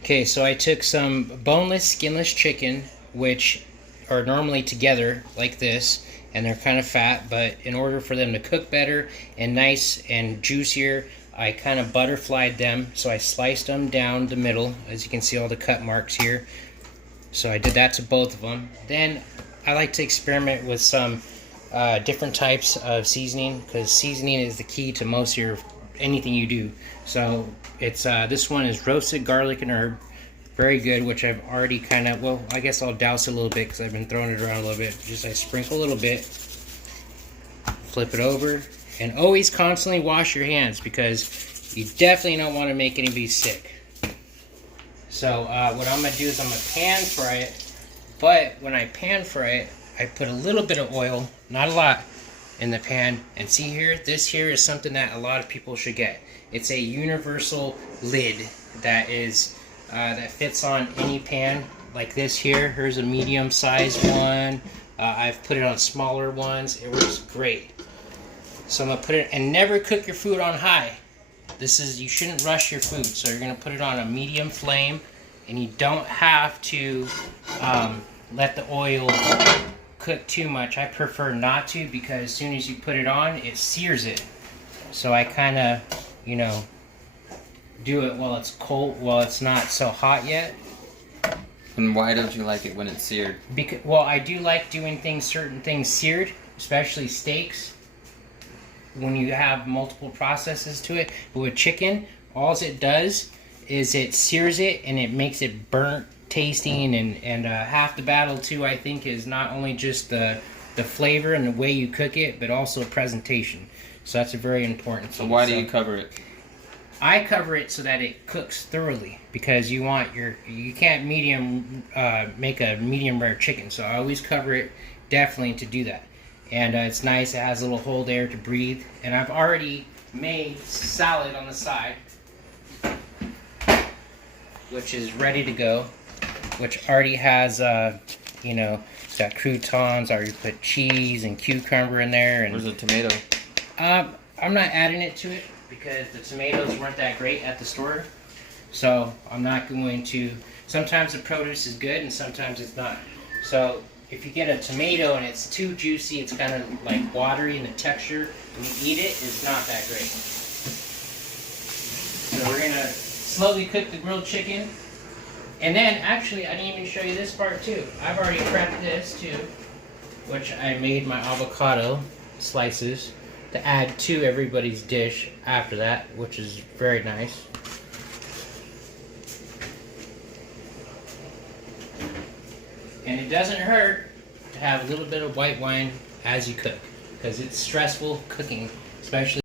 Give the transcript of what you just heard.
Okay, so I took some boneless, skinless chicken, which are normally together like this, and they're kind of fat, but in order for them to cook better and nice and juicier, I kind of butterflied them. So I sliced them down the middle, as you can see all the cut marks here. So I did that to both of them. Then I like to experiment with some different types of seasoning, because seasoning is the key to most of your anything you do. So it's this one is roasted garlic and herb, very good, which I've already kind of, well, I guess I'll douse it a little bit because I've been throwing it around a little bit. Just I sprinkle a little bit, flip it over, and always constantly wash your hands because you definitely don't want to make anybody sick. So what I'm going to do is I'm going to pan fry it, but when I pan fry it, I put a little bit of oil, not a lot, in the pan. And see here, this here is something that a lot of people should get. It's a universal lid that is that fits on any pan like this here. Here's a medium sized one. I've put it on smaller ones. It works great. So I'm going to put it, and never cook your food on high. You shouldn't rush your food. So you're going to put it on a medium flame, and you don't have to let the oil cook too much. I prefer not to, because as soon as you put it on, it sears it. So I kind of, do it while it's cold, while it's not so hot yet. And why don't you like it when it's seared? Because, well, I do like doing certain things seared, especially steaks, when you have multiple processes to it. But with chicken, all it does is it sears it and it makes it burnt tasting, and half the battle too, I think, is not only just the flavor and the way you cook it, but also presentation. So that's a very important thing. So why do you cover it? I cover it so that it cooks thoroughly, because you can't make a medium rare chicken. So I always cover it definitely to do that. And it's nice, it has a little hole there to breathe. And I've already made salad on the side, which is ready to go, which already has, it's got croutons, I already put cheese and cucumber in there. And where's the tomato? I'm not adding it to it because the tomatoes weren't that great at the store. So I'm not going to, sometimes the produce is good and sometimes it's not. So if you get a tomato and it's too juicy, it's kind of like watery in the texture, when you eat it, it's not that great. So we're going to slowly cook the grilled chicken. And then, actually, I didn't even show you this part too. I've already prepped this too, which I made my avocado slices to add to everybody's dish after that, which is very nice. And it doesn't hurt to have a little bit of white wine as you cook, because it's stressful cooking, especially